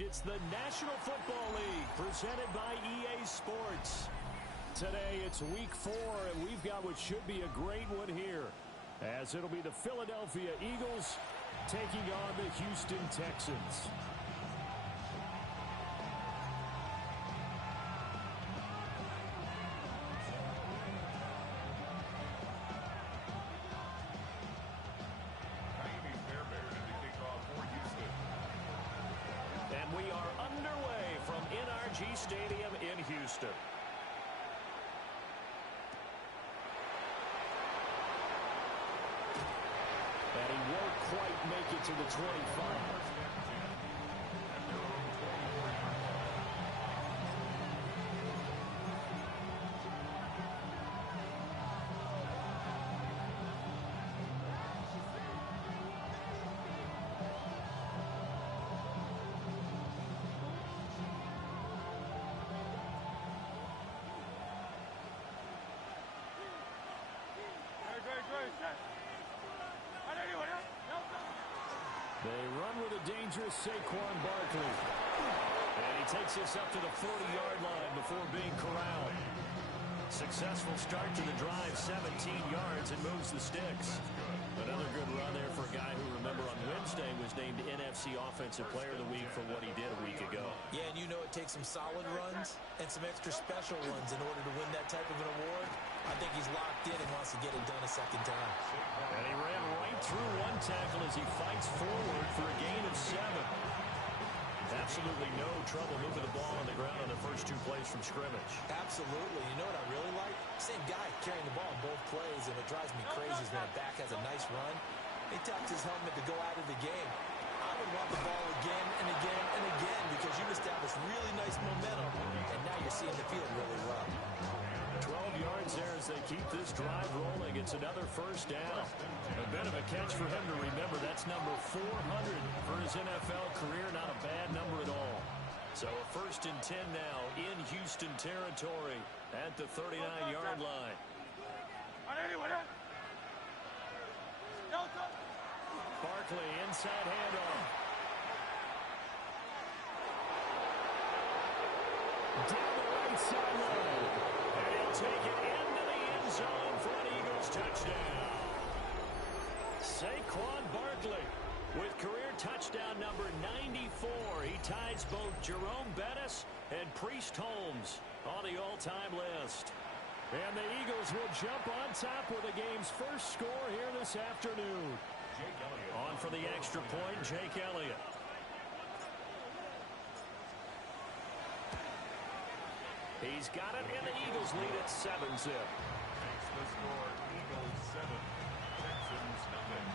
It's the National Football League presented by EA Sports. Today it's week 4, and we've got what should be a great one here, as it'll be the Philadelphia Eagles taking on the Houston Texans. And we are underway from NRG Stadium in Houston. And he won't quite make it to the 25. They run with a dangerous Saquon Barkley. And he takes this up to the 40-yard line before being corralled. Successful start to the drive, 17 yards, and moves the sticks. Another good run there for a guy who, remember, on Wednesday was named NFC Offensive Player of the Week for what he did a week ago. Yeah, and you know it takes some solid runs and some extra special ones in order to win that type of an award. I think he's locked in and wants to get it done a second time. And he ran right through one tackle as he fights forward for a gain of 7. Absolutely no trouble moving the ball on the ground on the first 2 plays from scrimmage. Absolutely. You know what I really like? Same guy carrying the ball in both plays, and what drives me crazy is when a back has a nice run, he taps his helmet to go out of the game. I would want the ball again and again and again because you've established really nice momentum, and now you're seeing the field really well. 12 yards there as they keep this drive rolling. It's another first down. A bit of a catch for him to remember. That's number 400 for his NFL career. Not a bad number at all. So a 1st and 10 now in Houston territory at the 39-yard line. Barkley inside handoff. Down the right sideline. And he'll take it into the end zone for an Eagles touchdown. Saquon Barkley with career touchdown number 94. He ties both Jerome Bettis and Priest Holmes on the all-time list. And the Eagles will jump on top with the game's first score here this afternoon. On for the extra point, Jake Elliott. He's got it, and the Eagles lead at 7-zip. Makes the score Eagles 7, Texans nothing.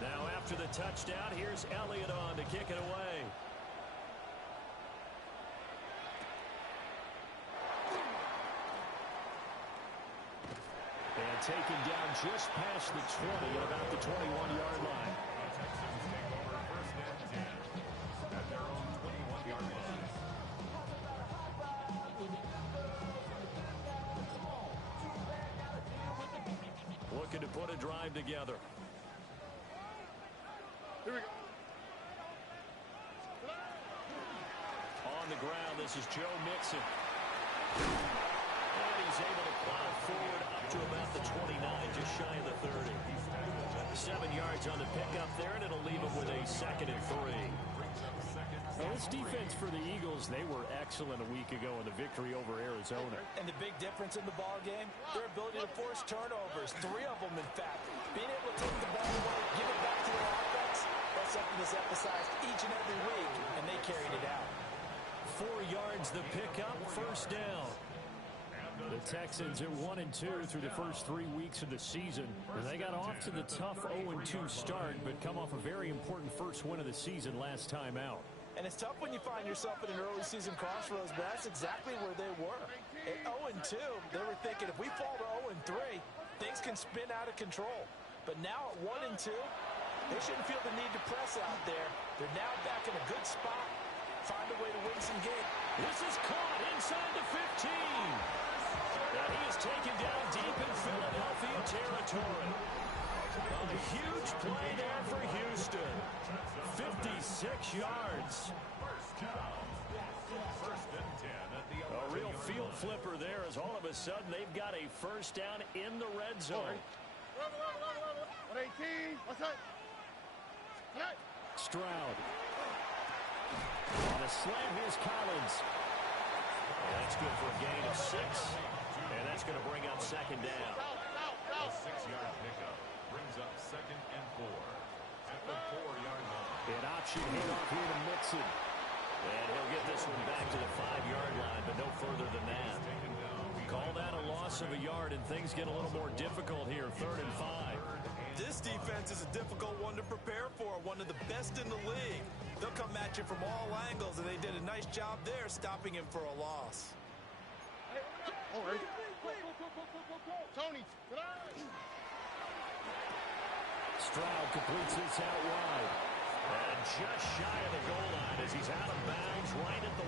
Now after the touchdown, here's Elliott on to kick it away. And taken down just past the 20 at about the 21-yard line. Texans take over 1st and 10 at their own 21-yard line. Looking to put a drive together. Here we go. On the ground, this is Joe Mixon. And he's able to plow forward up to about the 29, just shy of the 30. 7 yards on the pickup there, and it'll leave him with a 2nd and 3. Now, this defense for the Eagles, they were excellent a week ago in the victory over Arizona. And the big difference in the ball game, their ability to force turnovers, 3 of them, in fact. Being able to take the ball away, give it back to their offense, that's something that's emphasized each and every week, and they carried it out. 4 yards the pickup, 1st down. The Texans are 1-2 through the first 3 weeks of the season. And they got off to the tough 0-2 start, but come off a very important first win of the season last time out. And it's tough when you find yourself at an early season crossroads, but that's exactly where they were. At 0-2, they were thinking if we fall to 0-3, things can spin out of control. But now at 1-2, they shouldn't feel the need to press out there. They're now back in a good spot, find a way to win some games. This is caught inside the 15. And he is taken down deep in Philadelphia territory. A huge play there for Houston. 56 yards. A real field flipper there as all of a sudden they've got a first down in the red zone. 118. What's that? Stroud. On a slant, here's Collins. And that's good for a gain of 6. And that's going to bring up second down. A 6-yard pickup brings up 2nd and 4 at the 4-yard line. An option handoff here to Mixon. And he'll get this one back to the 5-yard line, but no further than that. Call that a loss of a yard, and things get a little more difficult here, 3rd and 5. This defense is a difficult one to prepare for, one of the best in the league. They'll come at you from all angles, and they did a nice job there stopping him for a loss. All right. Tony. Stroud completes this out wide. And just shy of the goal line as he's out of bounds right at the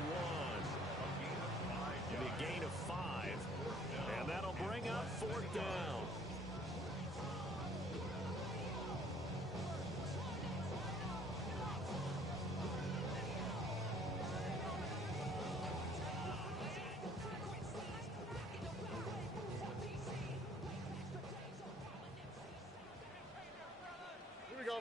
1. Give me a gain of 5. And that'll bring up 4th down. Here we go.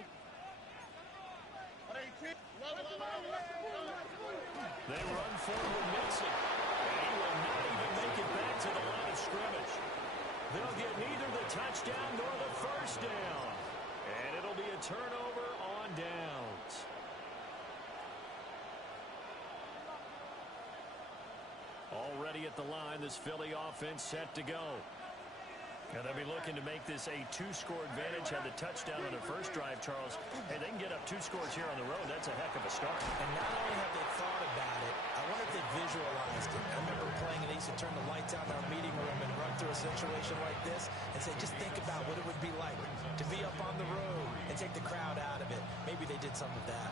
They run forward with Mixon. And he will not even make it back to the line of scrimmage. They'll get neither the touchdown nor the first down. And it'll be a turnover on downs. Already at the line, this Philly offense set to go. And they'll be looking to make this a 2-score advantage. Had the touchdown on their first drive, Charles. Hey, they can get up 2 scores here on the road. That's a heck of a start. And not only have they thought about it, I wonder if they visualized it. I remember playing and they used to turn the lights out in our meeting room and run through a situation like this and say, just think about what it would be like to be up on the road and take the crowd out of it. Maybe they did some of that.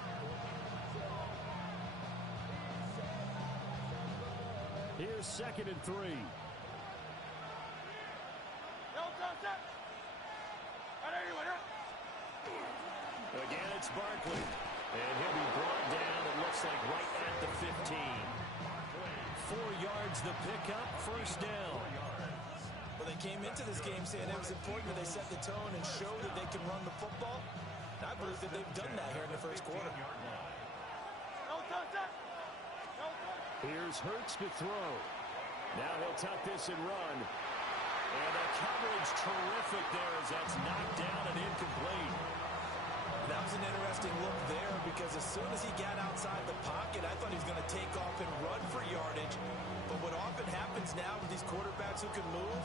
Here's 2nd and 3. Again, it's Barkley. And he'll be brought down, it looks like, right at the 15. 4 yards the pickup, first down. Well, they came into this game saying it was important that they set the tone and show that they can run the football. And I believe that they've done that here in the first quarter. Here's Hurts to throw. Now he'll tuck this and run. And the coverage terrific there as that's knocked down and incomplete. That was an interesting look there because as soon as he got outside the pocket, I thought he was going to take off and run for yardage. But what often happens now with these quarterbacks who can move,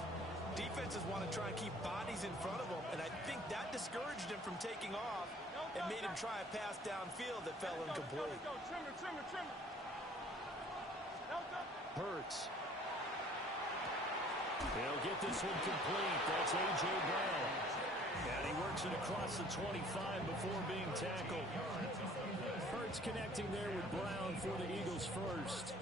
defenses want to try and keep bodies in front of them. And I think that discouraged him from taking off and made him try a pass downfield that fell incomplete. Hurts. He'll get this one complete. That's A.J. Brown. And he works it across the 25 before being tackled. Hurts connecting there with Brown for the Eagles first.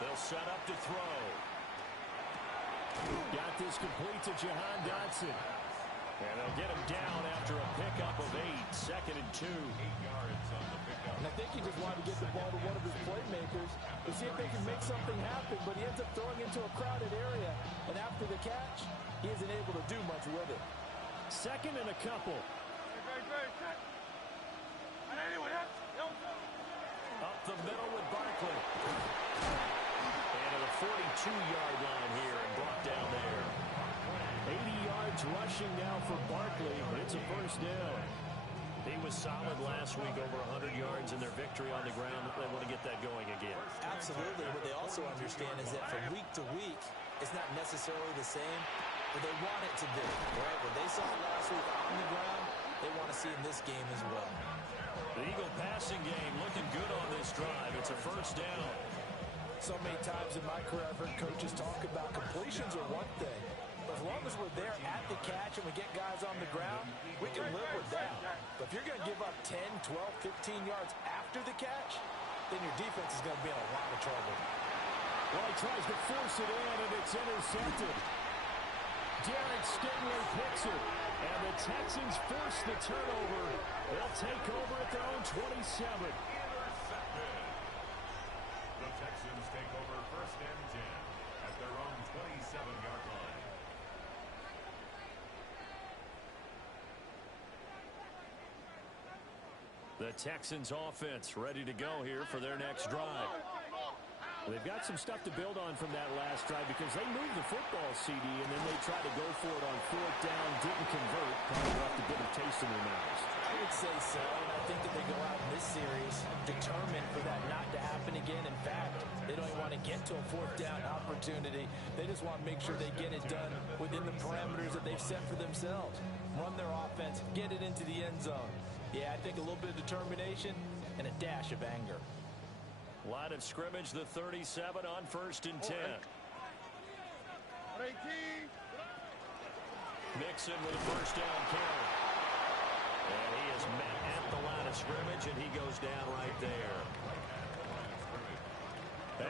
They'll set up to throw. Got this complete to Jahan Dotson. And they'll get him down after a pickup of 8. 2nd and 2. 8 yards on the pickup. And I think he just wanted to get the ball to one of his playmakers to see if they can make something happen, but he ends up throwing into a crowded area. And after the catch, he isn't able to do much with it. 2nd and a couple. Up the middle with Barkley. And to the 42-yard line here and brought down there. 80 yards rushing now for Barkley. It's a first down. He was solid last week, over 100 yards in their victory on the ground. They want to get that going again. Absolutely. What they also understand is that from week to week, it's not necessarily the same, but they want it to be. Right? What they saw last week on the ground, they want to see in this game as well. The Eagle passing game looking good on this drive. It's a first down. So many times in my career, I've heard coaches talk about completions are one thing. But as long as as we're there at the catch and we get guys on the ground, we can live with that. But if you're going to give up 10, 12, 15 yards after the catch, then your defense is going to be in a lot of trouble. Well, he tries to force it in, and it's intercepted. Derek Stingley picks it, and the Texans force the turnover. They'll take over at their own 27. The Texans take over 1st and 10 at their own 27-yard line. The Texans offense ready to go here for their next drive. They've got some stuff to build on from that last drive because they moved the football, CD, and then they tried to go for it on 4th down, didn't convert, probably left a bitter taste in their mouths. I would say so, and I think that they go out in this series determined for that not to happen again. In fact, they don't even want to get to a 4th down opportunity. They just want to make sure they get it done within the parameters that they've set for themselves. Run their offense, get it into the end zone. Yeah, I think a little bit of determination and a dash of anger. Line of scrimmage, the 37 on 1st and 10. Mixon with a 1st down carry. And he is met at the line of scrimmage, and he goes down right there.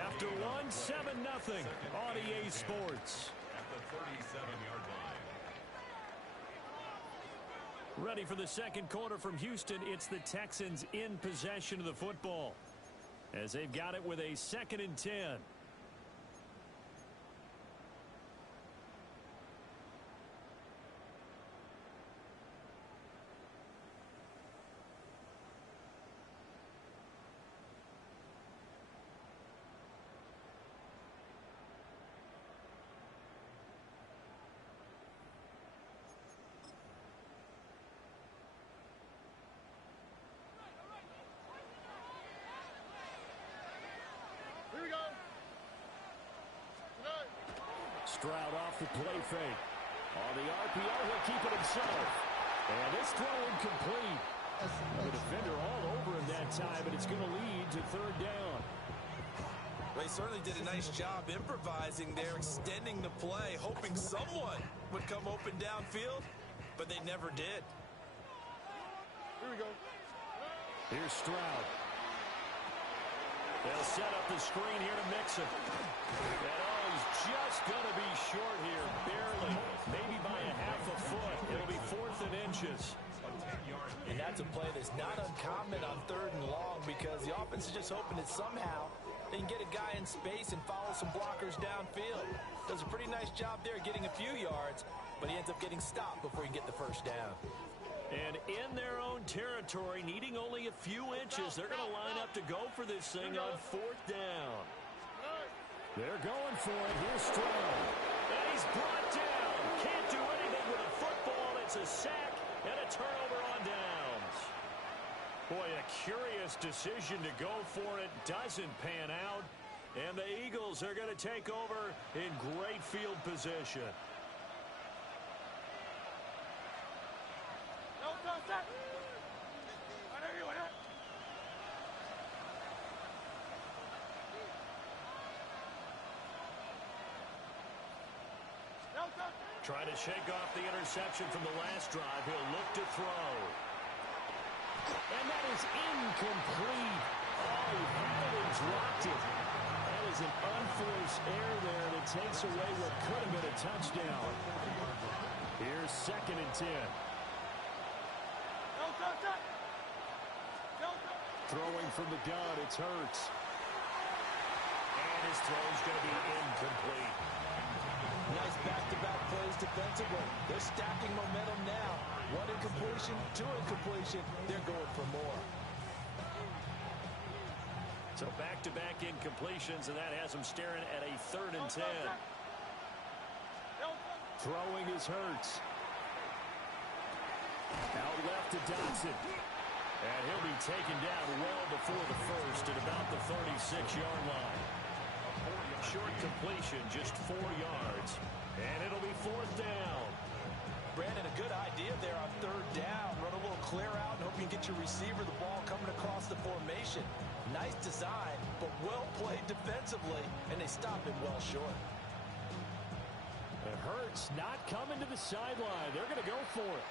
After one, 7-0 on EA Sports. At the 37-yard line. Ready for the second quarter from Houston. It's the Texans in possession of the football, as they've got it with a 2nd and 10. Stroud off the play fake. On the RPO, he'll keep it himself. And this throw incomplete. The defender all over him that time, but it's going to lead to 3rd down. They certainly did a nice job improvising there, extending the play, hoping someone would come open downfield, but they never did. Here we go. Here's Stroud. They'll set up the screen here to Mixon. And he's just going to be short here, barely, maybe by a half a foot. It'll be 4th and inches. And that's a play that's not uncommon on 3rd and long because the offense is just hoping that somehow they can get a guy in space and follow some blockers downfield. Does a pretty nice job there getting a few yards, but he ends up getting stopped before he can get the 1st down. And in their own territory, needing only a few inches, they're going to line up to go for this thing on 4th down. They're going for it. Here's Stroud. And he's brought down. Can't do anything with a football. It's a sack and a turnover on downs. Boy, a curious decision to go for it. Doesn't pan out. And the Eagles are going to take over in great field position. Trying to shake off the interception from the last drive. He'll look to throw. And that is incomplete. Oh, he had it and dropped it. That is an unforced error there that takes away what could have been a touchdown. Here's 2nd and 10. Throwing from the gun, it's Hurts. And his throw's going to be incomplete. Nice back-to-back plays defensively. They're stacking momentum now. 1 incompletion, 2 incompletion. They're going for more. So back-to-back incompletions, and that has them staring at a 3rd and 10. Throwing is Hurts. Out left to Dotson. And he'll be taken down well before the 1st at about the 36-yard line. Short completion, just 4 yards. And it'll be 4th down. Brandon, a good idea there on 3rd down. Run a little clear out and hope you can get your receiver the ball coming across the formation. Nice design, but well played defensively, and they stop him well short. And Hurts It's not coming to the sideline. They're going to go for it.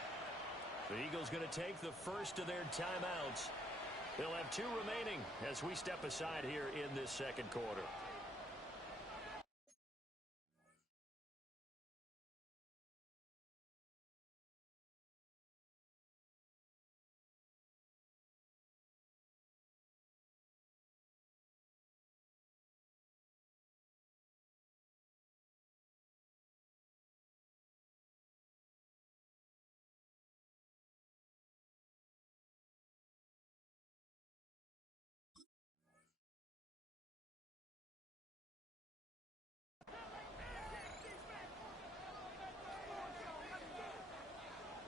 The Eagles going to take the first of their timeouts. They'll have 2 remaining as we step aside here in this second quarter.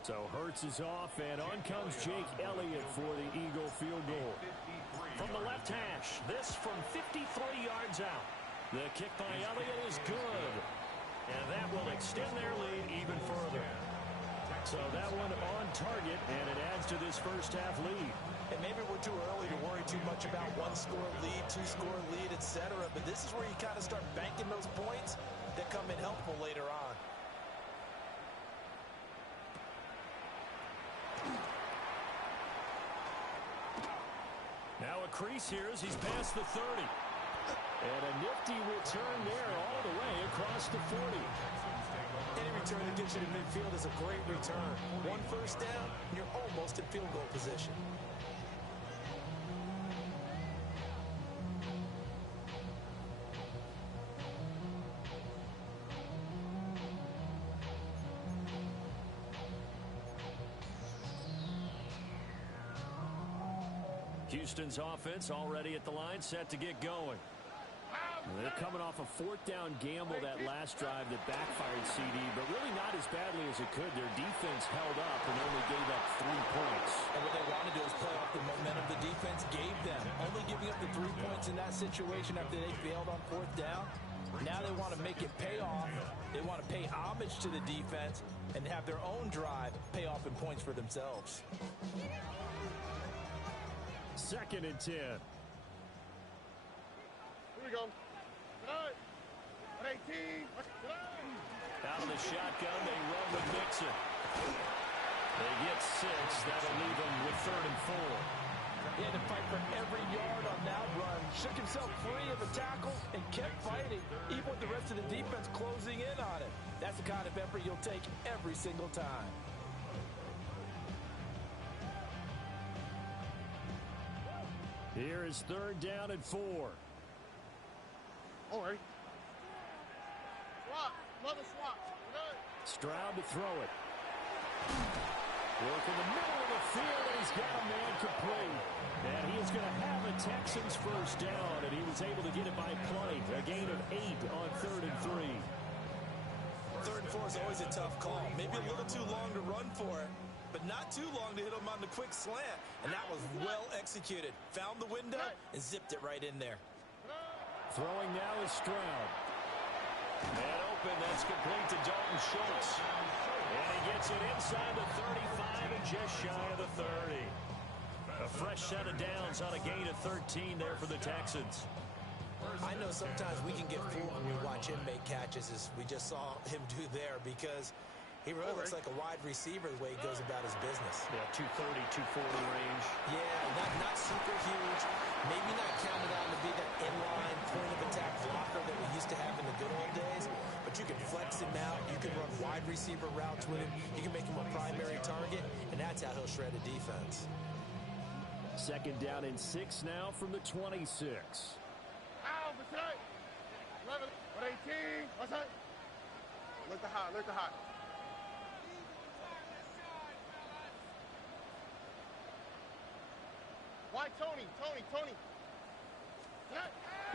So Hurts is off, and on comes Jake Elliott for the Eagle field goal. From the left hash, this from 53 yards out. The kick by Elliott is good, and that will extend their lead even further. So that one on target, and it adds to this first half lead. And maybe we're too early to worry too much about 1-score lead, 2-score lead, etc. But this is where you kind of start banking those points that come in helpful later on. Now a crease here as he's past the 30. And a nifty return there all the way across the 40. Any return that gets you to midfield is a great return. 1 first down, and you're almost in field goal position. Houston's offense already at the line, set to get going. They're coming off a 4th down gamble that last drive that backfired CD, but really not as badly as it could. Their defense held up and only gave up 3 points. And what they want to do is play off the momentum the defense gave them. Only giving up the 3 points in that situation after they failed on 4th down. Now they want to make it pay off. They want to pay homage to the defense and have their own drive pay off in points for themselves. 2nd and 10. Here we go. Tonight. 18. Out of the shotgun, they run with Nixon. They get 6. That'll leave them with 3rd and 4. He had to fight for every yard on that run. Shook himself free of the tackle and kept fighting, even with the rest of the defense closing in on it. That's the kind of effort you'll take every single time. Here is 3rd down and 4. All right. Swap. Another swap. Stroud to throw it. Work in the middle of the field, and he's got a man complete. And he is going to have a Texans first down, and he was able to get it by play. A gain of 8 on 3rd and 3. 3rd and 4 is always a tough call. Maybe a little too long to run for it, but not too long to hit him on the quick slant. And that was well executed. Found the window and zipped it right in there. Throwing now is Stroud. And open, that's complete to Dalton Schultz. And he gets it inside the 35 and just shy of the 30. A fresh set of downs on a gain of 13 there for the Texans. I know sometimes we can get fooled when we watch him make catches, as we just saw him do there, because he really looks like a wide receiver the way he goes about his business. Yeah, 230, 240 range. Yeah, not super huge. Maybe not counted on to be that inline point-of-attack blocker that we used to have in the good old days. But you can flex him out. You can run wide receiver routes with him. You can make him a primary target, and that's how he'll shred a defense. 2nd down and 6 now from the 26. What's that? 11. 18. What's that? Look the hot. Look the hot. Why Tony?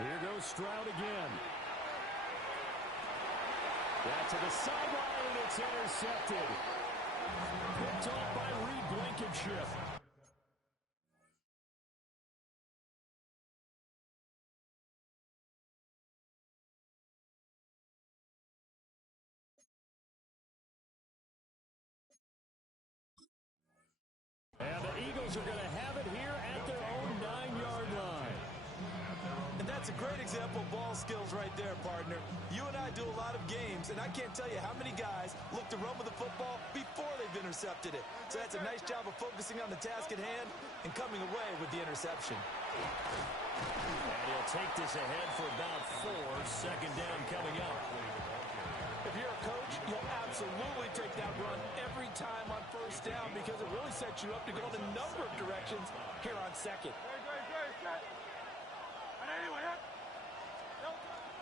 Here goes Stroud again. Back to the sideline, and it's intercepted. Picked off by Reed Blankenship. And the Eagles are going to have it here at their own 9-yard line. And That's a great example of ball skills right there, partner. You and I do a lot of games, and I can't tell you how many guys look to run with the football before they've intercepted it. So that's a nice job of focusing on the task at hand and coming away with the interception. And he'll take this ahead for about 4. Second down coming up. If you're a coach, you'll absolutely take that run every time on first down because it really sets you up to go in a number of directions here on second.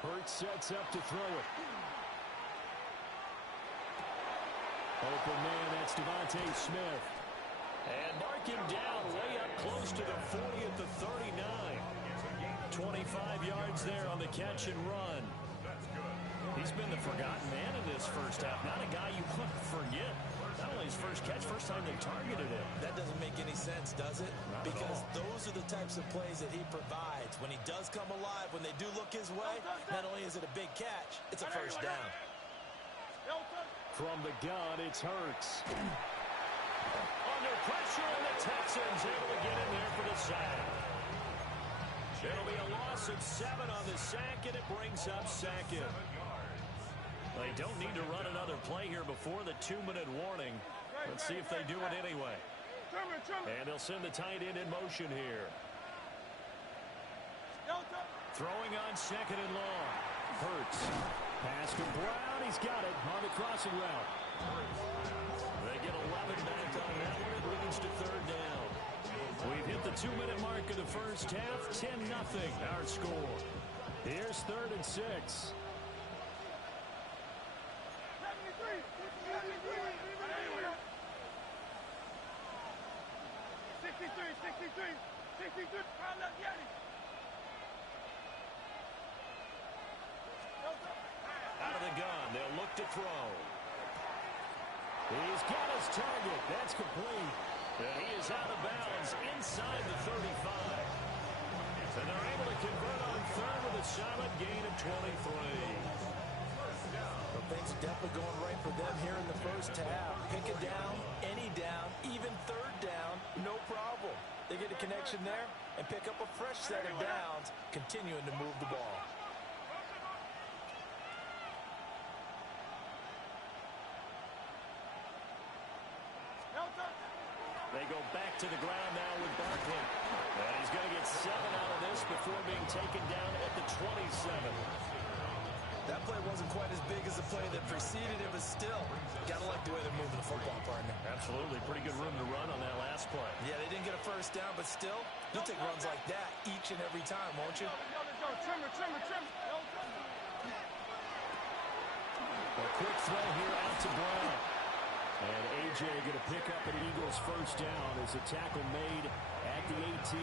Hurts sets up to throw it. Open man, that's Devontae Smith. And mark him down way up close to the 40 at the 39. 25 yards there on the catch and run. He's been the forgotten man in this first half. Not a guy you want to forget. Not only his first catch, first time they targeted him. That doesn't make any sense, does it? Because those are the types of plays that he provides. When he does come alive, when they do look his way, not only is it a big catch, it's a first down. From the gun, it's Hurts. Under pressure, and the Texans able to get in there for the sack. It'll be a loss of 7 on the sack, and it brings up second. They don't need to run another play here before the 2-minute warning. Let's see if they do it anyway. And they'll send the tight end in motion here. Throwing on second and long. Hurts. Pass to Brown. He's got it on the crossing route. They get 11 back on that one. It leads to third down. We've hit the 2-minute mark of the first half. 10-0 our score. Here's 3rd and 6. 63. Out of the gun, they'll look to throw. He's got his target. That's complete. And he is out of bounds inside the 35. And they're able to convert on third with a solid gain of 23. Well, things are definitely going right for them here in the first half. Pick it down, any down, even third down, no problem. They get a connection there and pick up a fresh set of downs, continuing to move the ball. They go back to the ground now with Barkley. And he's going to get 7 out of this before being taken down at the 27. That play wasn't quite as big as the play that preceded it, but still, gotta like the way they're moving the football, partner. Absolutely. Pretty good room to run on that last play. Yeah, they didn't get a first down, but still, you'll take runs like that each and every time, won't you? Trim it. A quick throw here out to Brown. And A.J. going to pick up an Eagles first down as a tackle made at the 18.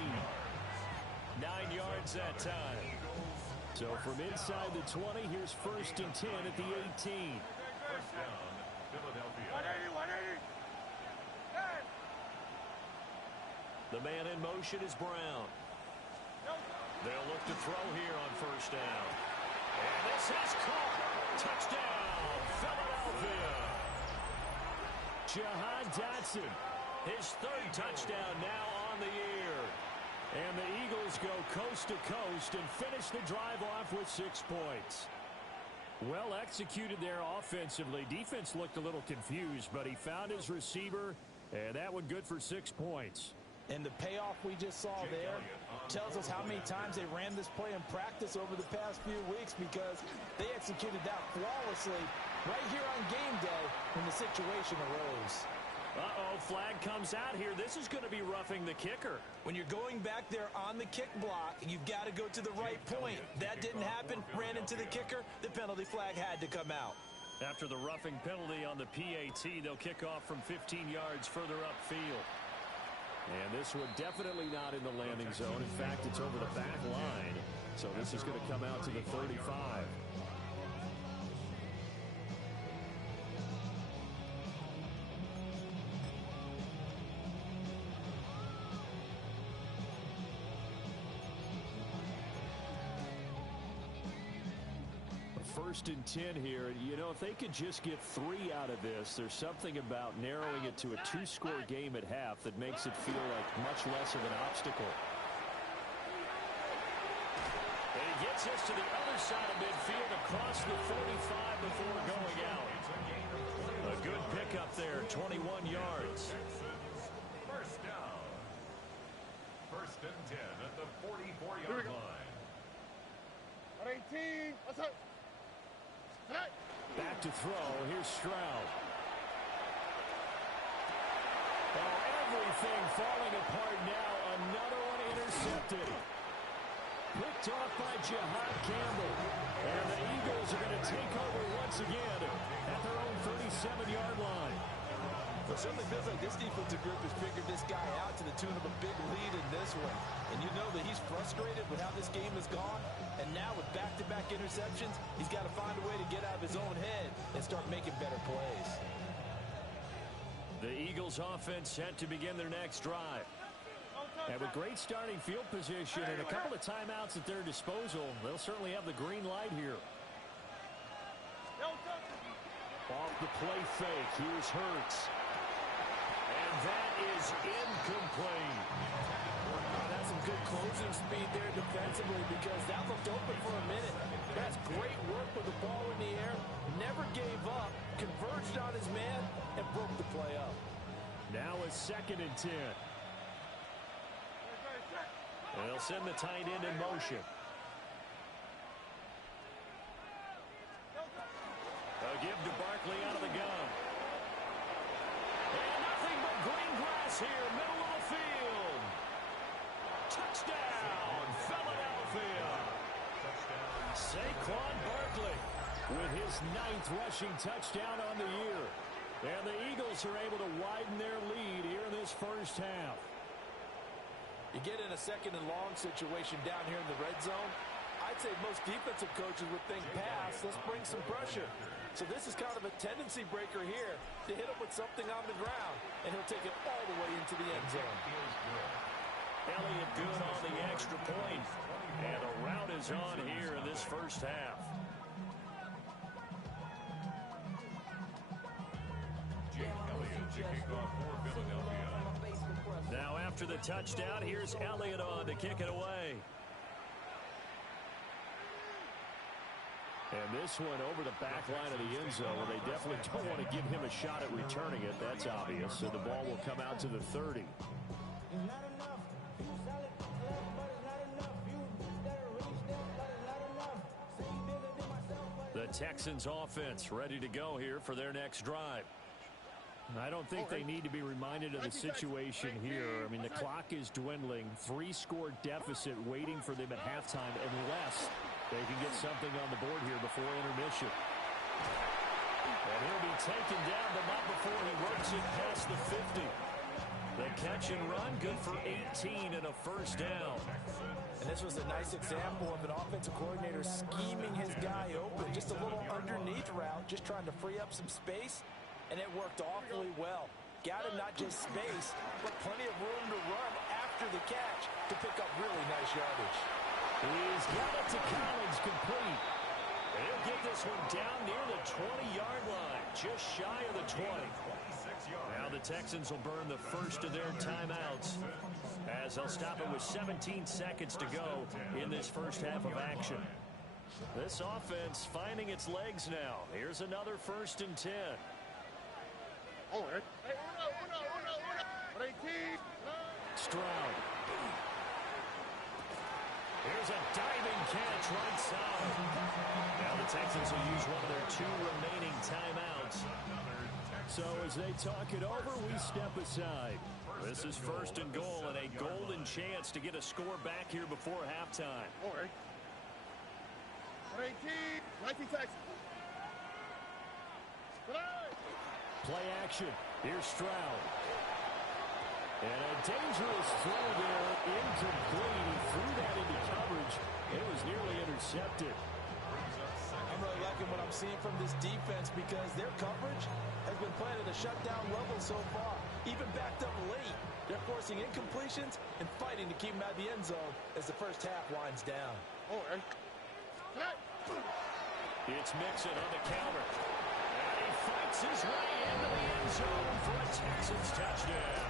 9 yards that time. So from inside the 20, here's 1st and 10 at the 18. First down, Philadelphia. 180. The man in motion is Brown. They'll look to throw here on first down. And this is caught. Touchdown, Philadelphia. Jahan Dotson, his 3rd touchdown now on the year. And the Eagles go coast to coast and finish the drive off with 6 points. Well executed there offensively. Defense looked a little confused, but he found his receiver, and that one good for 6 points. And the payoff we just saw there tells us how many times they ran this play in practice over the past few weeks, because they executed that flawlessly right here on game day when the situation arose. Uh-oh, flag comes out here. This is going to be roughing the kicker. When you're going back there on the kick block, you've got to go to the right point. That didn't happen. Ran into the kicker. The penalty flag had to come out. After the roughing penalty on the PAT, they'll kick off from 15 yards further upfield. And this one definitely not in the landing zone. In fact, it's over the back line. So this is going to come out to the 35. First and 10 here. You know, if they could just get 3 out of this, there's something about narrowing it to a 2-score game at half that makes it feel like much less of an obstacle. He gets us to the other side of midfield across the 45 before going out. A good pickup there, 21 yards. First down. First and 10 at the 44-yard line. 18. What's up? Back to throw. Here's Stroud. Oh, everything falling apart now. Another one intercepted. Picked off by Jihad Campbell. And the Eagles are going to take over once again at their own 37-yard line. It certainly feels like this defensive group has figured this guy out to the tune of a big lead in this one. And you know that he's frustrated with how this game has gone. And now with back-to-back interceptions, he's got to find a way to get out of his own head and start making better plays. The Eagles offense set to begin their next drive. And with great starting field position and a couple of timeouts at their disposal, they'll certainly have the green light here. Off the play fake, here's Hurts. And that is incomplete. That's some good closing speed there defensively because that looked open for a minute. That's great work with the ball in the air. Never gave up, converged on his man, and broke the play up. Now a 2nd and 10. And they'll send the tight end in motion. A give to Barkley out of the gun. And nothing but green grass here, middle of the field. Touchdown, Philadelphia. Saquon Barkley with his 9th rushing touchdown on the year. And the Eagles are able to widen their lead here in this first half. You get in a 2nd and long situation down here in the red zone. I'd say most defensive coaches would think pass, let's bring some pressure. So this is kind of a tendency breaker here to hit him with something on the ground, and he'll take it all the way into the end zone. Elliott good on the extra point, and a rout is on here in this first half. Jake Elliott to kick off for Philadelphia. Now after the touchdown, here's Elliott on to kick it away. And this one over the back line of the end zone, where they definitely don't want to give him a shot at returning it. That's obvious. So the ball will come out to the 30. The Texans offense ready to go here for their next drive. I don't think they need to be reminded of the situation here. I mean, the clock is dwindling. 3-score deficit waiting for them at halftime unless they can get something on the board here before intermission. And he'll be taken down, but not before he works it past the 50. The catch and run, good for 18 and a first down. And this was a nice example of an offensive coordinator scheming his guy open. Just a little underneath route, just trying to free up some space. And it worked awfully well. Got him not just space, but plenty of room to run after the catch to pick up really nice yardage. He's got it to Collins, complete. And he'll get this one down near the 20-yard line, just shy of the 20. Now the Texans will burn the first of their timeouts as they'll stop it with 17 seconds to go in this first half of action. This offense finding its legs now. Here's another 1st and 10. Stroud. Here's a diving catch right side. Now the Texans will use one of their 2 remaining timeouts. So as they talk it over, we step aside. This is 1st and goal and a golden chance to get a score back here before halftime. Play action. Here's Stroud. And a dangerous throw there, incomplete. He threw that into coverage. It was nearly intercepted. I'm really liking what I'm seeing from this defense because their coverage has been playing at a shutdown level so far. Even backed up late, they're forcing incompletions and fighting to keep them out of the end zone as the first half winds down. It's Mixon on the counter. And he fights his way into the end zone for a Texans touchdown.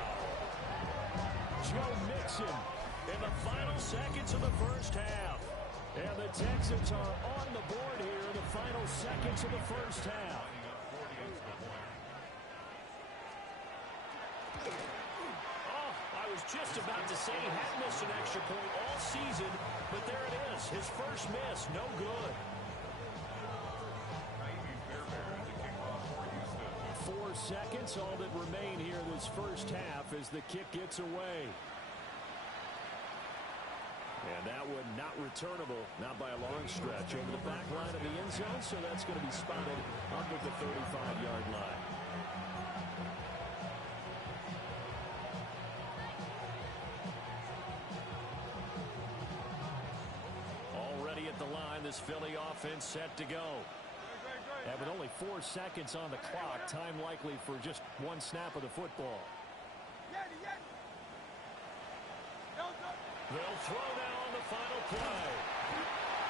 Joe Mixon in the final seconds of the first half. And the Texans are on the board here in the final seconds of the first half. Oh, I was just about to say he hadn't missed an extra point all season, but there it is. His first miss, no good. 4 seconds, all that remain here this first half as the kick gets away. And that one not returnable, not by a long stretch, over the back line of the end zone, so that's going to be spotted up at the 35-yard line. Already at the line, this Philly offense set to go. And with only 4 seconds on the clock, time likely for just one snap of the football. They'll throw now on the final play.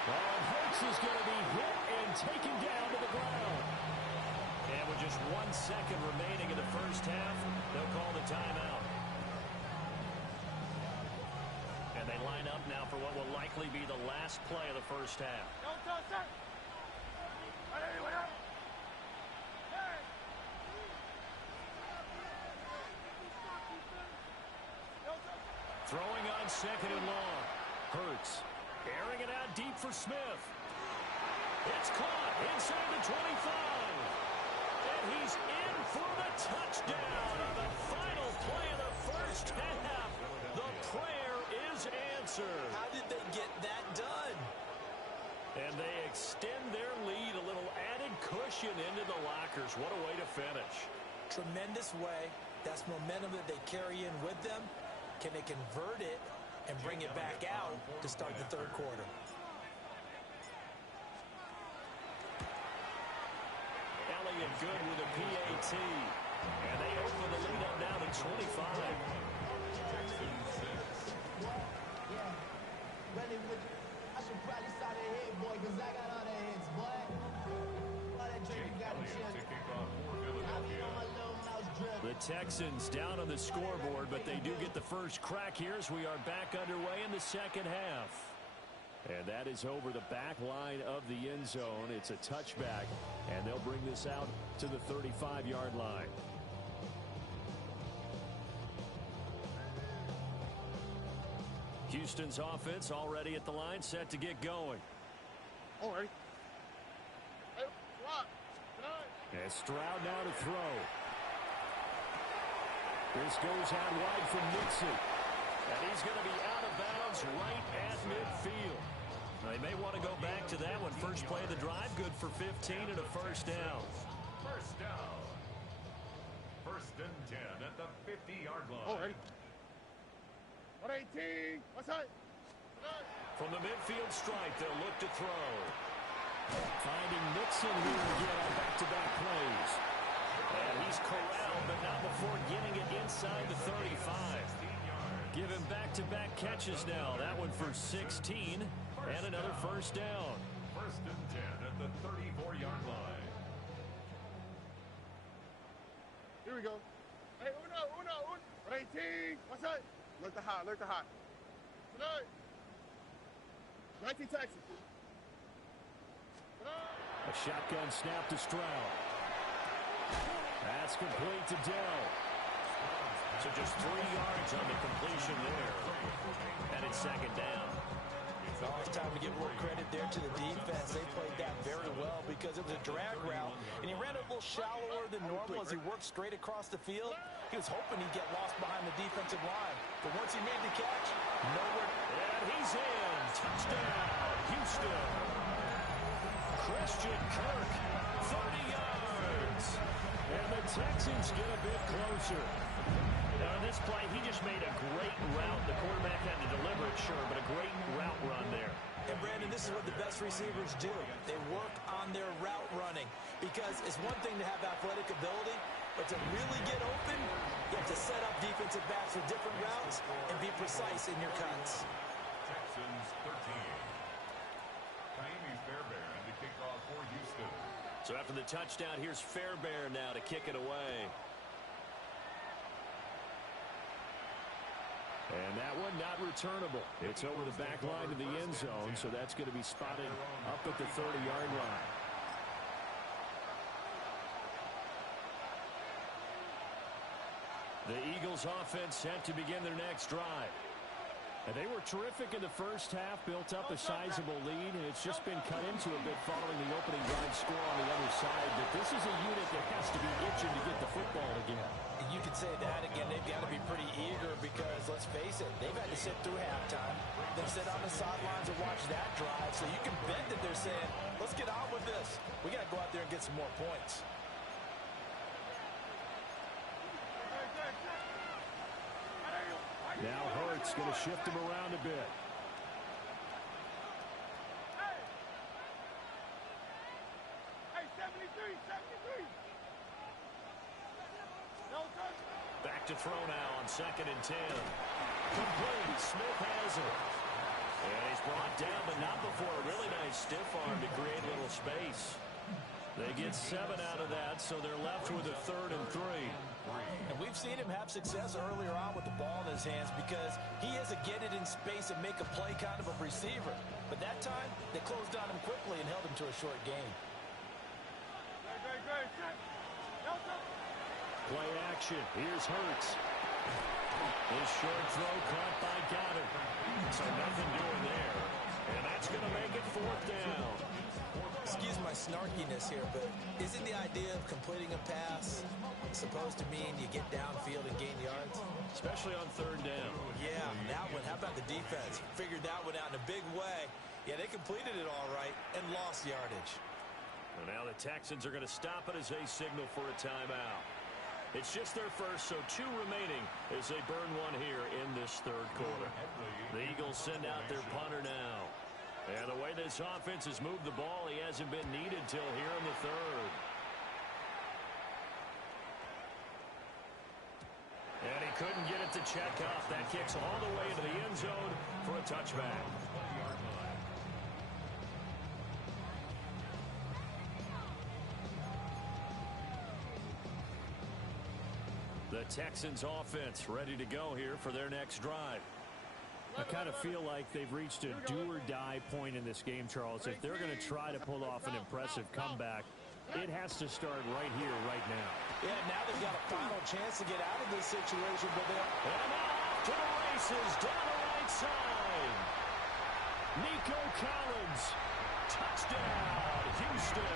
And Hurts is going to be hit and taken down to the ground. And with just 1 second remaining in the first half, they'll call the timeout. And they line up now for what will likely be the last play of the first half. Throwing on second and long. Hurts airing it out deep for Smith. It's caught inside the 25. And he's in for the touchdown on the final play of the first half. The prayer is answered. How did they get that done? And they extend their lead, a little added cushion into the lockers. What a way to finish. Tremendous way. That's momentum that they carry in with them. Can they convert it and bring it back out to start the third quarter? Elliott good with a PAT. And they open the lead up now to 25. I should probably start a hit, boy, because I got all the hits, boy. All that drink you got a chance. The Texans down on the scoreboard, but they do get the first crack here as we are back underway in the second half. And that is over the back line of the end zone. It's a touchback, and they'll bring this out to the 35-yard line. Houston's offense already at the line, set to get going. All right. And Stroud now to throw. This goes out wide from Nixon. And he's going to be out of bounds right at midfield. They may want to go back to that one. First play of the drive, good for 15 and a first down. First down. First and 10 at the 50-yard line. All right. 118. What's that? From the midfield stripe, they'll look to throw. Finding Nixon here again on back-to-back plays. And he's corralled, but not before getting it inside the 35. Give him back-to-back catches now. That one for 16 and another first down. First and 10 at the 34-yard line. Here we go. Hey, uno. 118. What's that? Look the hot. Tonight. 19 Texans. A shotgun snap to Stroud. That's complete to Dell. So just 3 yards on the completion there. And it's second down. Oh, it's time to give more credit there to the defense. They played that very well because it was a drag route, and he ran a little shallower than normal as he worked straight across the field. He was hoping he'd get lost behind the defensive line. But once he made the catch, nowhere. And he's in. Touchdown, Houston. Christian Kirk, 30 yards. And the Texans get a bit closer. Now, on this play, he just made a great route. The quarterback had to deliver it, sure, but a great route run there. And, Brandon, this is what the best receivers do. They work on their route running because it's one thing to have athletic ability, but to really get open, you have to set up defensive backs with different routes and be precise in your cuts. Texans 13. Kaimi Fairbairn to kick off for Houston. So after the touchdown, here's Fairbairn now to kick it away. And that one not returnable. It's over the back line to the end zone, so that's going to be spotted up at the 30-yard line. The Eagles offense set to begin their next drive. And they were terrific in the first half, built up a sizable lead, and it's just been cut into a bit following the opening drive score on the other side. But this is a unit that has to be itching to get the football again. You could say that again. They've got to be pretty eager because, let's face it, they've had to sit through halftime, then sit on the sidelines and watch that drive. So you can bet that they're saying, let's get on with this. We got to go out there and get some more points. Now Hurts going to shift him around a bit. Hey, 73. Back to throw now on 2nd and 10. Complete. Smith has it. And he's brought down, but not before a really nice stiff arm to create a little space. They get 7 out of that, so they're left with a 3rd and 3. And we've seen him have success earlier on with the ball in his hands because he is a get it in space and make a play kind of a receiver. But that time, they closed on him quickly and held him to a short gain. Play action. Here's Hurts. His short throw caught by Goddard. So nothing doing there. And that's going to make it 4th down. Excuse my snarkiness here, but isn't the idea of completing a pass supposed to mean you get downfield and gain yards? Especially on 3rd down. Yeah, that one. How about the defense? Figured that one out in a big way. Yeah, they completed it all right and lost yardage. And now the Texans are going to stop it as they signal for a timeout. It's just their first, so 2 remaining as they burn one here in this 3rd quarter. The Eagles send out their punter now. And the way this offense has moved the ball, he hasn't been needed till here in the 3rd. And he couldn't get it to check off. That kicks all the way into the end zone for a touchback. The Texans offense ready to go here for their next drive. I kind of feel like they've reached a do-or-die point in this game, Charles. If they're going to try to pull off an impressive comeback, it has to start right here, right now. Yeah, now they've got a final chance to get out of this situation. But they'll... And now off to the races, down the right side. Nico Collins, touchdown, Houston.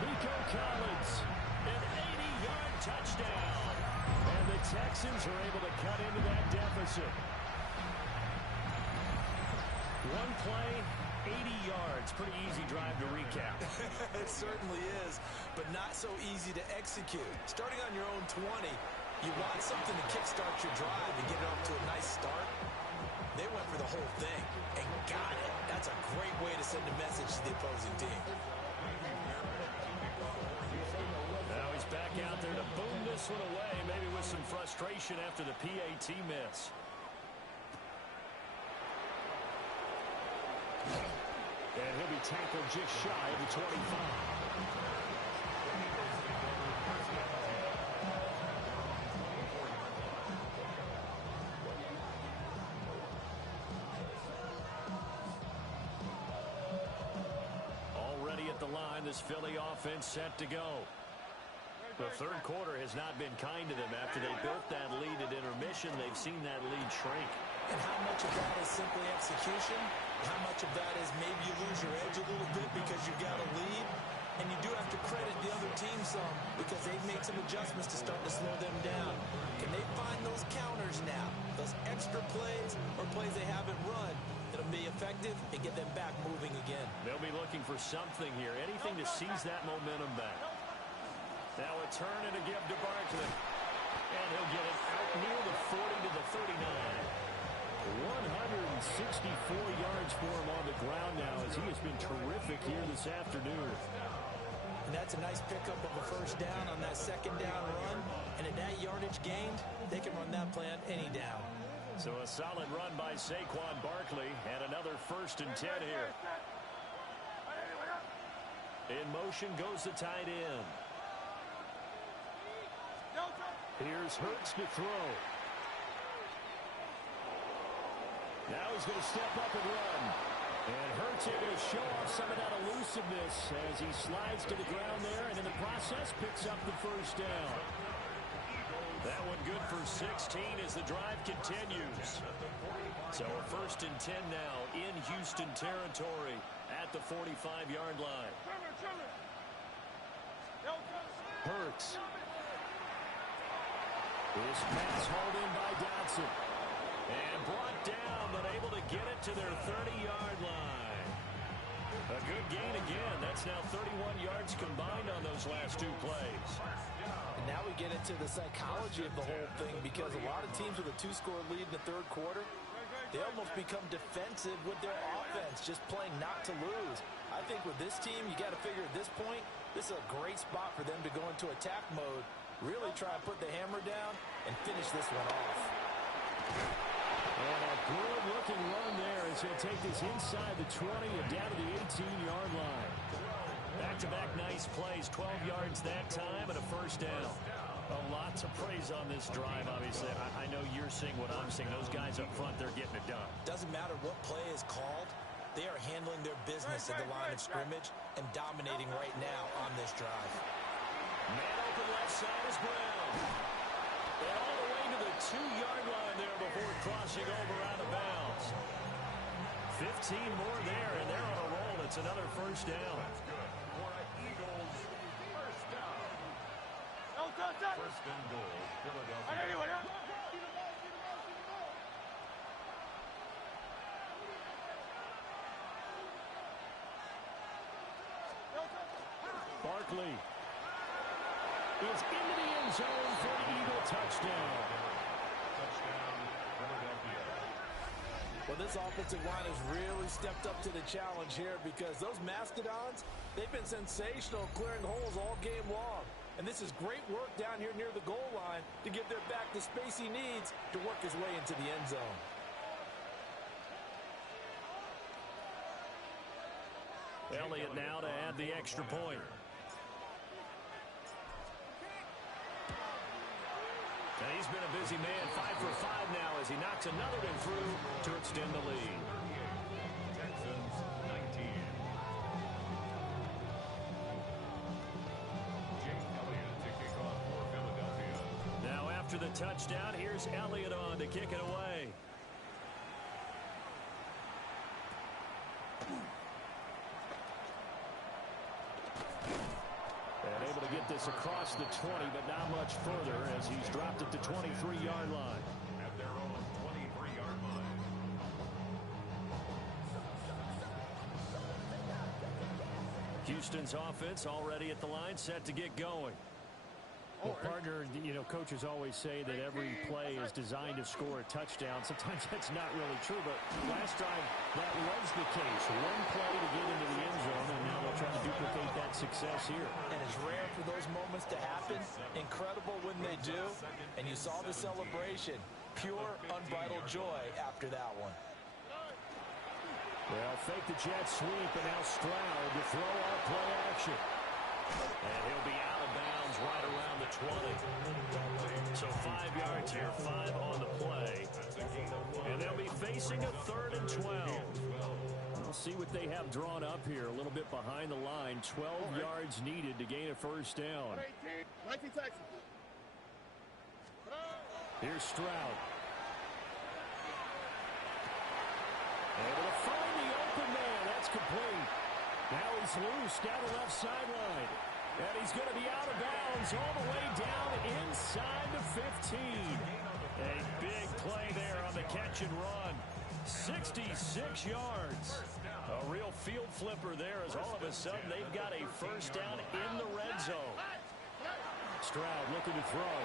Nico Collins, an 80-yard touchdown. And the Texans are able to cut into that deficit. One play, 80 yards. Pretty easy drive to recap. It certainly is, but not so easy to execute. Starting on your own 20, you want something to kickstart your drive and get it off to a nice start. They went for the whole thing and got it. That's a great way to send a message to the opposing team. Now he's back out there to boom this one away, maybe with some frustration after the PAT miss. And he'll be tackled just shy of the 25. Already at the line, this Philly offense set to go. The 3rd quarter has not been kind to them. After they built that lead at intermission, they've seen that lead shrink. And how much of that is simply execution? How much of that is maybe you lose your edge a little bit because you've got a lead? And you do have to credit the other team some because they've made some adjustments to start to slow them down. Can they find those counters now? Those extra plays or plays they haven't run that'll be effective and get them back moving again? They'll be looking for something here, anything to seize that momentum back. Now a turn and a give to Barkley. And he'll get it out near the 40 to the 39. 164 yards for him on the ground now as he has been terrific here this afternoon. And that's a nice pickup of a 1st down on that 2nd down run. And at that yardage gained, they can run that play on any down. So a solid run by Saquon Barkley and another 1st and 10 here. In motion goes the tight end. Here's Hurts to throw. he's going to step up and run. And Hurts able to show off some of that elusiveness as he slides to the ground there, and in the process picks up the first down. That one good for 16 as the drive continues. So a 1st and 10 now in Houston territory at the 45-yard line. Hurts. This pass hauled in by Dotson. And brought down, but able to get it to their 30-yard line. A good gain again. That's now 31 yards combined on those last 2 plays. And now we get into the psychology of the whole thing, because a lot of teams with a 2-score lead in the 3rd quarter, they almost become defensive with their offense, just playing not to lose. I think with this team, you got to figure at this point, this is a great spot for them to go into attack mode, really try and put the hammer down and finish this one off. And a good-looking run there as he'll take this inside the 20 and down to the 18-yard line. Back-to-back nice plays, 12 yards that time and a first down. A lot to praise on this drive, obviously. I know you're seeing what I'm seeing. Those guys up front, they're getting it done. Doesn't matter what play is called. They are handling their business at the line of scrimmage and dominating right now on this drive. Man open left side is Brown. And all the way to the 2-yard line there before crossing over out of bounds. 15 more there, and they're on a roll. It's another first down. First and goal, Philadelphia. Barkley is into the end zone for the Eagle touchdown. Touchdown, Philadelphia. Well, this offensive line has really stepped up to the challenge here, because those Mastodons, they've been sensational clearing holes all game long. And this is great work down here near the goal line to give their back the space he needs to work his way into the end zone. Elliott now to add the extra point. And he's been a busy man, 5 for 5 now as he knocks another one through to extend the lead. Texans 19. Now after the touchdown, here's Elliott on to kick it away. And able to get this across the 20, but not much further as he's dropped at the 23-yard line. At their own 23-yard line. Houston's offense already at the line, set to get going. Well, partner, you know, coaches always say that every play is designed to score a touchdown. Sometimes that's not really true, but last drive that was the case. One play to get into the end zone, and now they'll try to duplicate that success here. And it's rare for those moments to happen. Incredible when they do. And you saw the celebration. Pure, unbridled joy after that one. Well, fake the jet sweep, and now Stroud to throw out play action. And he'll be out of bounds right around the 20. So 5 yards here, 5 on the play. And they'll be facing a 3rd and 12. We'll see what they have drawn up here. A little bit behind the line. 12 yards needed to gain a first down. 19 Texans. Here's Stroud. Able to find the open man. That's complete. Now he's loose down the left sideline. And he's going to be out of bounds all the way down inside the 15. A big play there on the catch and run. 66 yards. A real field flipper there as all of a sudden they've got a first down in the red zone. Stroud looking to throw.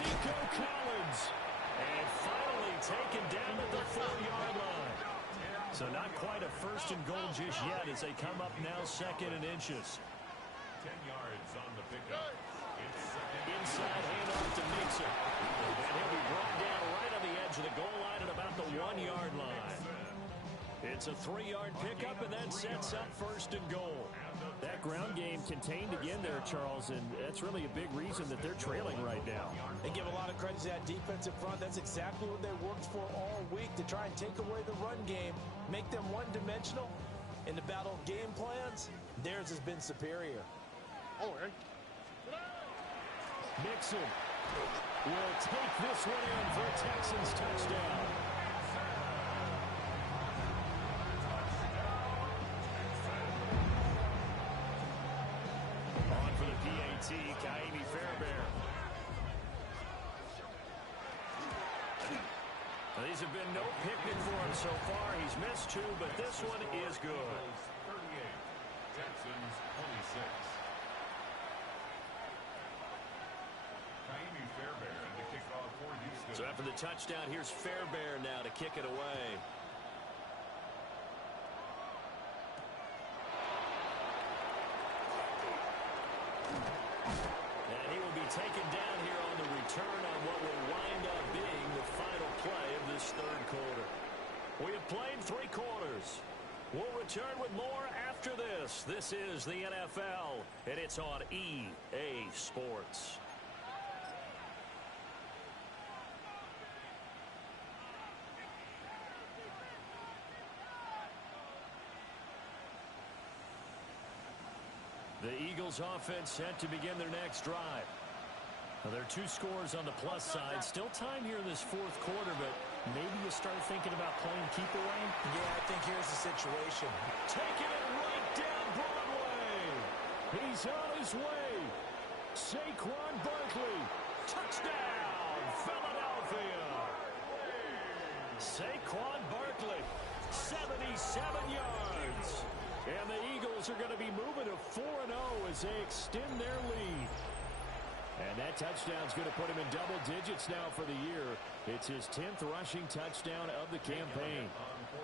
Nico Collins. And finally taken down at the 4-yard line. So not quite a first and goal just yet as they come up now 2nd and inches. 10 yards on the pickup. Inside handoff to Mixon. And he'll be brought down right on the edge of the goal line at about the 1-yard line. It's a 3-yard pickup and that sets up 1st and goal. That ground game contained again there, Charles, and that's really a big reason that they're trailing right now. They give a lot of credit to that defensive front. That's exactly what they worked for all week, to try and take away the run game, make them one-dimensional. In the battle of game plans, theirs has been superior. Oh, right. Mixon will take this one in for a Texans touchdown. On for the PAT, Kaimi Fairbairn. These have been no picnic for him so far. He's missed two, but this one is good. 38, Texans 26. Kaimi Fairbairn to kick off for Houston. So after the touchdown, here's Fairbairn now to kick it away. And he will be taken down here on the return on what will wind up being the final play of this third quarter. We have played 3 quarters. We'll return with more after this. This is the NFL, and it's on EA Sports. The Eagles offense set to begin their next drive. Now, there are 2 scores on the plus side. Still time here in this fourth quarter, but maybe you start thinking about playing keep away. Yeah, I think here's the situation. Taking it right down Broadway. He's on his way. Saquon Barkley. Touchdown, Philadelphia. Saquon Barkley, 77 yards. And the Eagles are going to be moving to 4-0 as they extend their lead. And that touchdown's going to put him in double digits now for the year. It's his 10th rushing touchdown of the campaign.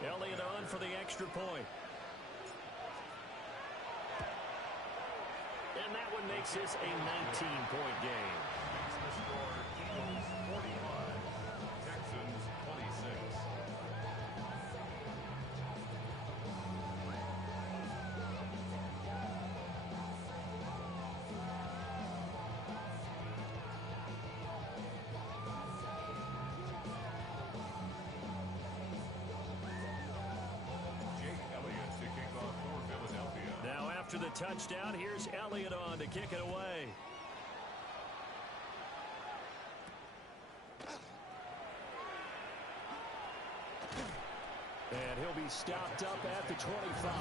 Elliott on for the extra point. And that one makes this a 19-point game. The score, Eagles 45, Texans 26. After the touchdown, here's Elliott on to kick it away. And he'll be stopped up at the 25.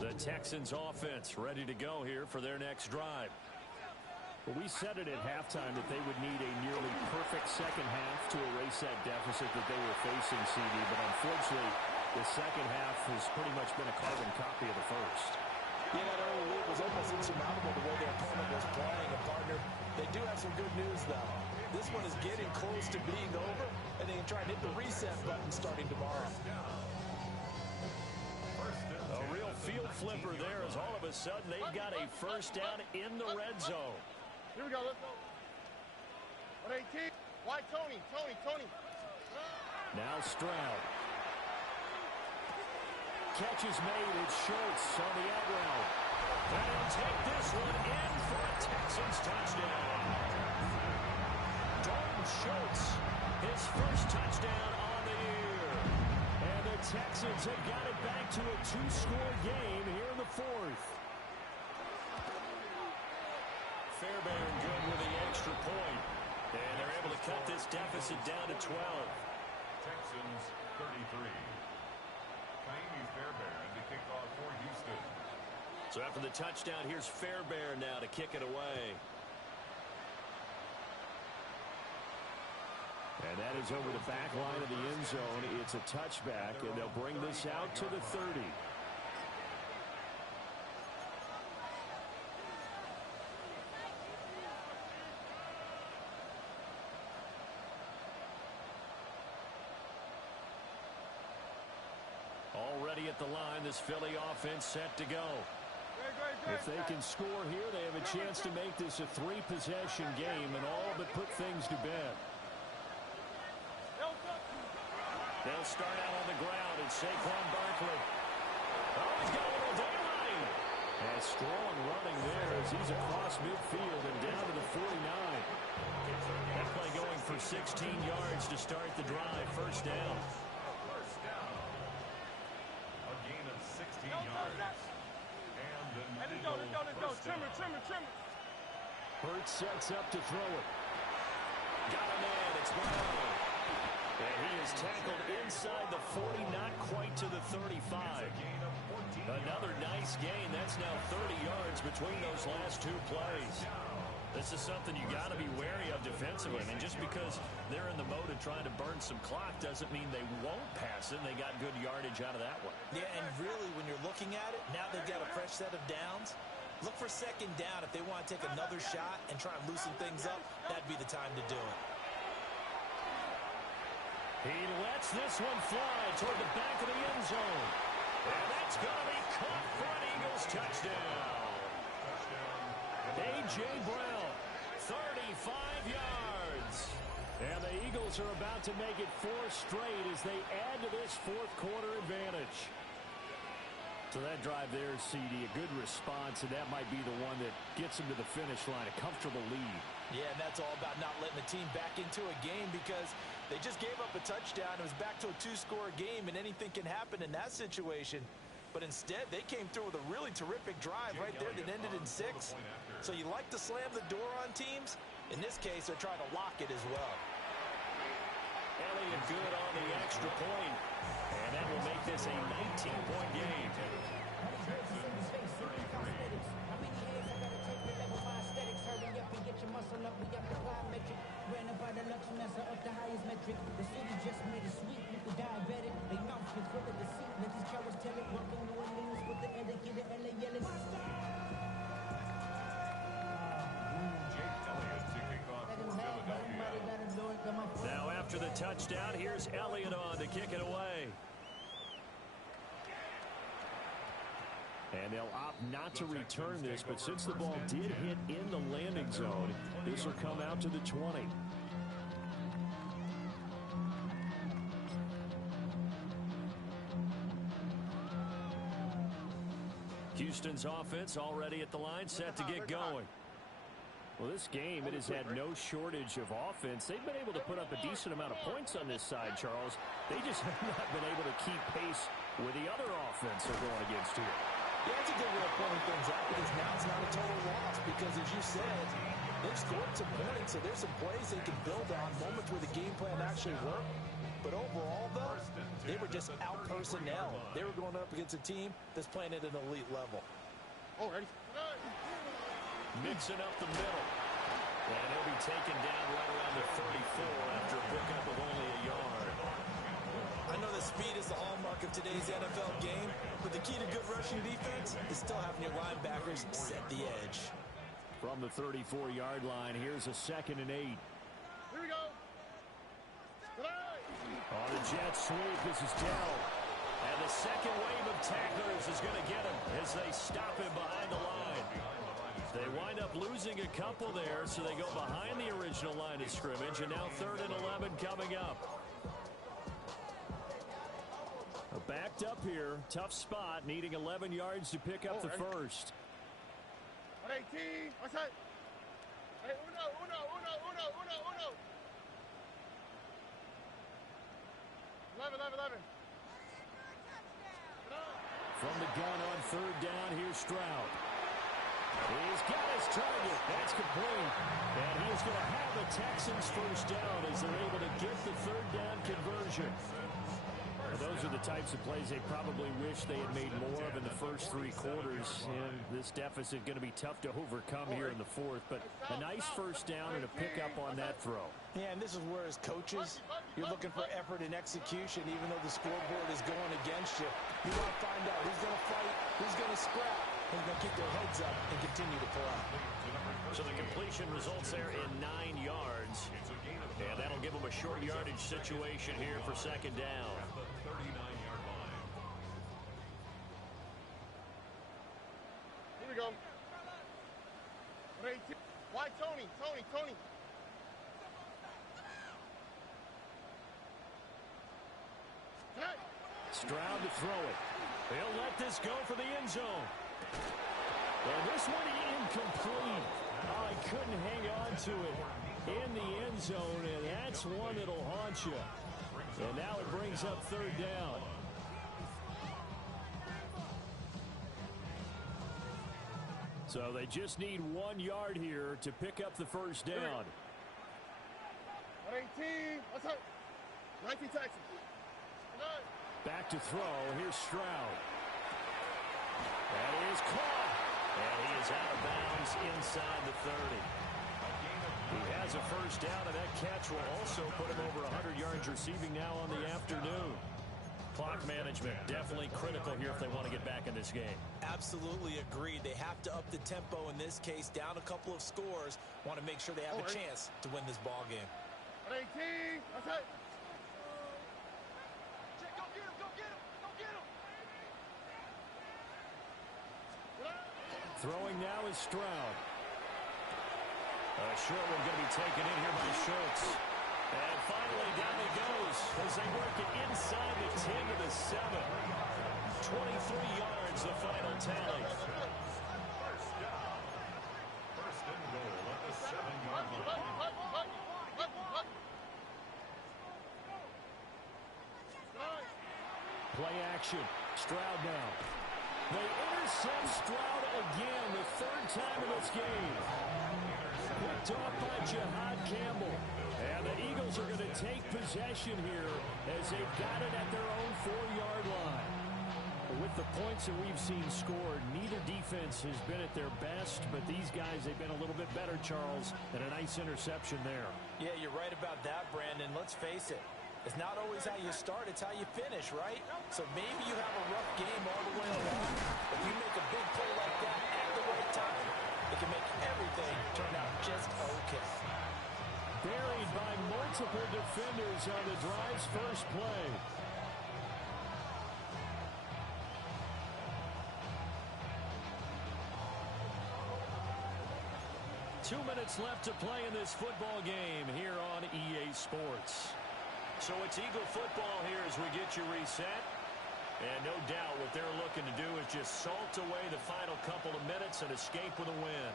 The Texans offense ready to go here for their next drive. Well, we said it at halftime that they would need a nearly perfect second half to erase that deficit that they were facing, CD, but unfortunately the second half has pretty much been a carbon copy of the first. Yeah, that early lead was almost insurmountable the way their opponent was playing. And partner, they do have some good news, though. This one is getting close to being over, and they can try and hit the reset button starting tomorrow. A real field flipper there as all of a sudden they've got a first down in the red zone. Here we go, let's go. 118. Why Tony? Now Stroud. Catch is made. It's Schultz on the out route. And he'll take this one in for a Texans touchdown. Dalton Schultz, his first touchdown on the year. And the Texans have got it back to a 2-score game here in the fourth. Fairbairn good with the extra point. And they're able to cut this deficit down to 12. Texans 33. Kaimi Fairbairn to kick off for Houston. So after the touchdown, here's Fairbairn now to kick it away. And that is over the back line of the end zone. It's a touchback, and they'll bring this out to the 30. ready at the line. This Philly offense set to go. If they can score here, they have a chance to make this a 3-possession game and all but put things to bed. They'll start out on the ground, and Saquon Barkley. Oh, he's got a little daylight. And strong running there as he's across midfield and down to the 49. That play going for 16 yards to start the drive. First down. First down. A gain of 16 yards. And Let's go. Trim it. Hurts sets up to throw it. Got a man. It's Brown. And he is tackled inside the 40, not quite to the 35. Another nice gain. That's now 30 yards between those last two plays. This is something you got to be wary of defensively. And just because they're in the mode of trying to burn some clock doesn't mean they won't pass it. They got good yardage out of that one. Yeah, and really, when you're looking at it, now they've got a fresh set of downs. Look for second down. If they want to take another shot and try and loosen things up, that'd be the time to do it. He lets this one fly toward the back of the end zone. And that's going to be caught for an Eagles touchdown. A.J. Brown, 35 yards. And the Eagles are about to make it 4 straight as they add to this fourth quarter advantage. So that drive there, CD, a good response, and that might be the one that gets them to the finish line, a comfortable lead. Yeah, and that's all about not letting the team back into a game because they just gave up a touchdown. It was back to a 2-score game, and anything can happen in that situation. But instead, they came through with a really terrific drive right there that ended in 6. So you like to slam the door on teams. In this case, they're trying to lock it as well. Elliott good on the extra point. And that will make this a 19-point game. Now after the touchdown, here's Elliott on to kick it away. And they'll opt not to return this, but since the ball did hit in the landing zone, this will come out to the 20. Houston's offense already at the line, set to get going. Well, this game, it has had no shortage of offense. They've been able to put up a decent amount of points on this side, Charles. They just have not been able to keep pace with the other offense they're going against here. Yeah, it's a good way of pointing things out because now it's not a total loss because, as you said, they've scored some points, so there's some plays they can build on, moments where the game plan actually worked. But overall, though, they were just out-personnel. They were going up against a team that's playing at an elite level. Oh, ready? Mixing up the middle. And he'll be taken down right around the 34 after a pickup of only a yard. I know that speed is the hallmark of today's NFL game, but the key to good rushing defense is still having your linebackers set the edge. From the 34-yard line, here's a 2nd and 8. Here we go. On a jet sweep, this is Dell. And the second wave of tacklers is going to get him as they stop him behind the line. They wind up losing a couple there, so they go behind the original line of scrimmage, and now 3rd and 11 coming up. Backed up here, tough spot, needing 11 yards to pick up the first. 18, what's that? Hey, uno. 11. From the gun on 3rd down, here's Stroud. He's got his target. That's complete. And he is going to have the Texans first down as they're able to get the 3rd down conversion. Well, those are the types of plays they probably wish they had made more of in the first 3 quarters. And this deficit going to be tough to overcome here in the 4th. But a nice first down and a pickup on that throw. Yeah, and this is where, as coaches, you're looking for effort and execution, even though the scoreboard is going against you. You want to find out who's going to fight, who's going to scrap, who's going to keep their heads up and continue to play. So the completion results there in 9 yards. And that'll give them a short yardage situation here for 2nd down. Stroud to throw it. He'll let this go for the end zone. And this one incomplete. Oh, he couldn't hang on to it in the end zone, and that's one that'll haunt you. And now it brings up third down. So they just need 1 yard here to pick up the first down. 18. What's up? 19 Texans. Back to throw. Here's Stroud. That is caught. And he is out of bounds inside the 30. He has a first down, and that catch will also put him over 100 yards receiving now on the afternoon. Clock management definitely critical here if they want to get back in this game. Absolutely agreed. They have to up the tempo in this case, down a couple of scores. Want to make sure they have a chance to win this ball game. 18. What's up? Go get him, go get him, go get him. Throwing now is Stroud. A short one going to be taken in here by Schultz. And finally down he goes as they work it inside the 10 to the 7. 23 yards the final tally. First and goal at the 7-yard line. Play action. Stroud now. They intercept Stroud again, the third time in this game. Picked off by Jihad Campbell. And the Eagles are going to take possession here as they've got it at their own 4-yard line. With the points that we've seen scored, neither defense has been at their best, but these guys, they've been a little bit better, Charles, and a nice interception there. Yeah, you're right about that, Brandon. Let's face it. It's not always how you start, it's how you finish, right? So maybe you have a rough game all the way along. If you make a big play like that at the right time, it can make everything turn out just okay. Buried by multiple defenders on the drive's first play. Two minutes left to play in this football game here on EA Sports. So it's Eagle football here as we get you reset. And no doubt what they're looking to do is just salt away the final couple of minutes and escape with a win.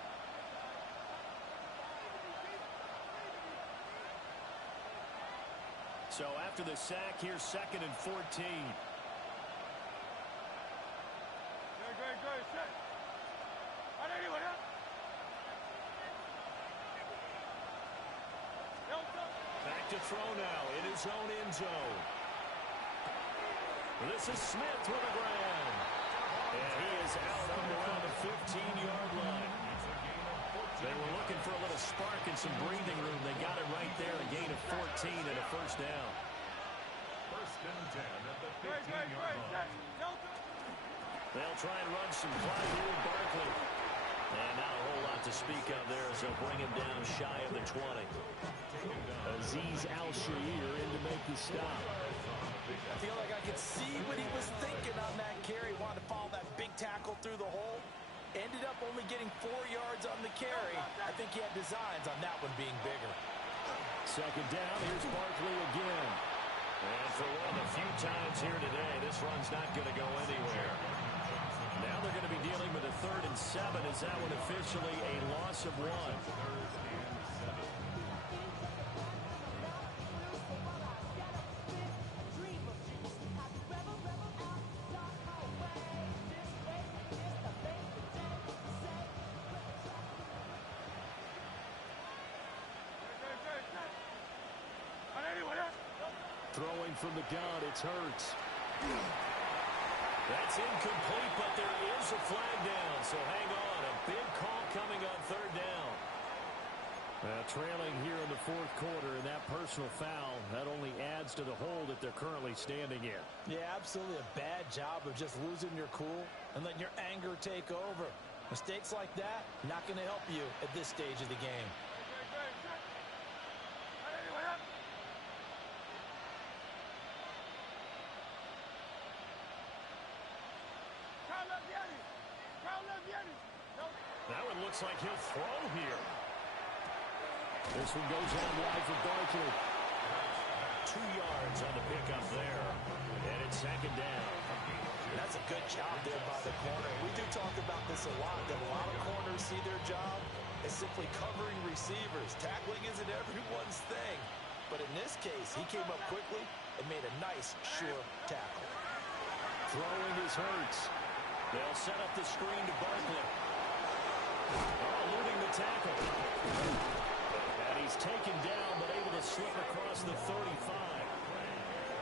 So after the sack, here's 2nd and 14. Good. Set. Back to throw now in his own end zone. This is Smith with a grab. And he is out on around the 15-yard line. They were looking for a little spark and some breathing room. They got it right there, a gain of 14 and a first down. First and 10 at the 15-yard line. They'll try and run some clock here with Barkley. And not a whole lot to speak of there as they'll bring him down shy of the 20. Azeez Al-Shaair in to make the stop. I feel like I could see what he was thinking on that carry. Wanted to follow that big tackle through the hole. Ended up only getting 4 yards on the carry. I think he had designs on that one being bigger. Second down, here's Barkley again. And for one of the few times here today, this run's not going to go anywhere. Now they're going to be dealing with a 3rd and 7. Is that one officially a loss of 1? Throwing from the gun, it's Hurts. That's incomplete, but there is a flag down, so hang on. A big call coming on 3rd down. Trailing here in the 4th quarter, and that personal foul, that only adds to the hole that they're currently standing in. Yeah, absolutely a bad job of just losing your cool and letting your anger take over. Mistakes like that, not going to help you at this stage of the game. That one looks like he'll throw here. This one goes out wide for Barkley. yards on the pickup there. And it's second down. That's a good job there by the corner. We do talk about this a lot, that a lot of corners see their job as simply covering receivers. Tackling isn't everyone's thing. But in this case, he came up quickly and made a nice, sure tackle. Throwing is Hurts. They'll set up the screen to Barkley. Eluding the tackle. And he's taken down, but able to slip across the 35.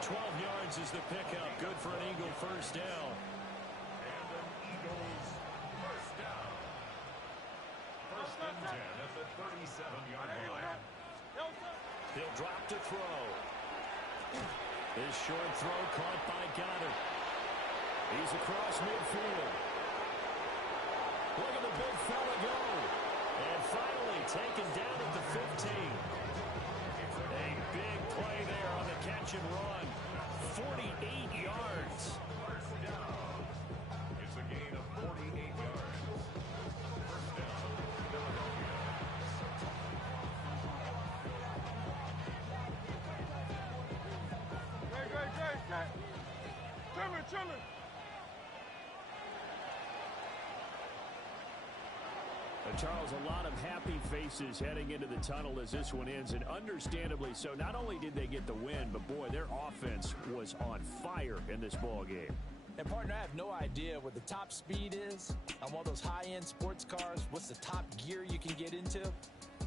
12 yards is the pickup. Good for an Eagle first down. And an Eagles first down. First and 10 at the 37-yard line. He'll drop to throw. His short throw caught by Goddard. He's across midfield. Look at the big fella go. And finally taken down at the 15. A big play there on the catch and run. 48 yards. First down. It's a gain of 48 yards. First down, Philadelphia. Great. Chillin'. Charles, a lot of happy faces heading into the tunnel as this one ends, and understandably so. Not only did they get the win, but boy, their offense was on fire in this ball game. And partner, I have no idea what the top speed is on one of those high-end sports cars. What's the top gear you can get into?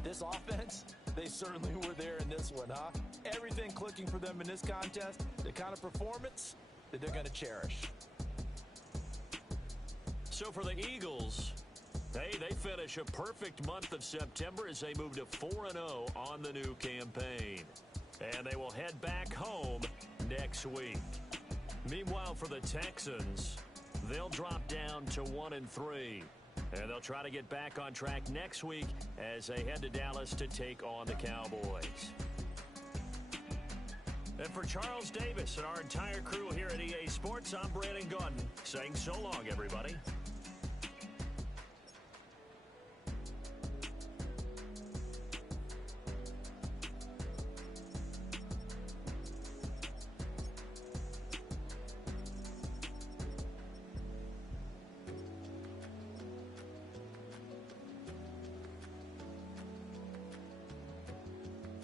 This offense, they certainly were there in this one, huh? Everything clicking for them in this contest, the kind of performance that they're going to cherish. So for the Eagles, they finish a perfect month of September as they move to 4-0 on the new campaign. And they will head back home next week. Meanwhile, for the Texans, they'll drop down to 1-3. And they'll try to get back on track next week as they head to Dallas to take on the Cowboys. And for Charles Davis and our entire crew here at EA Sports, I'm Brandon Gaudin saying so long, everybody.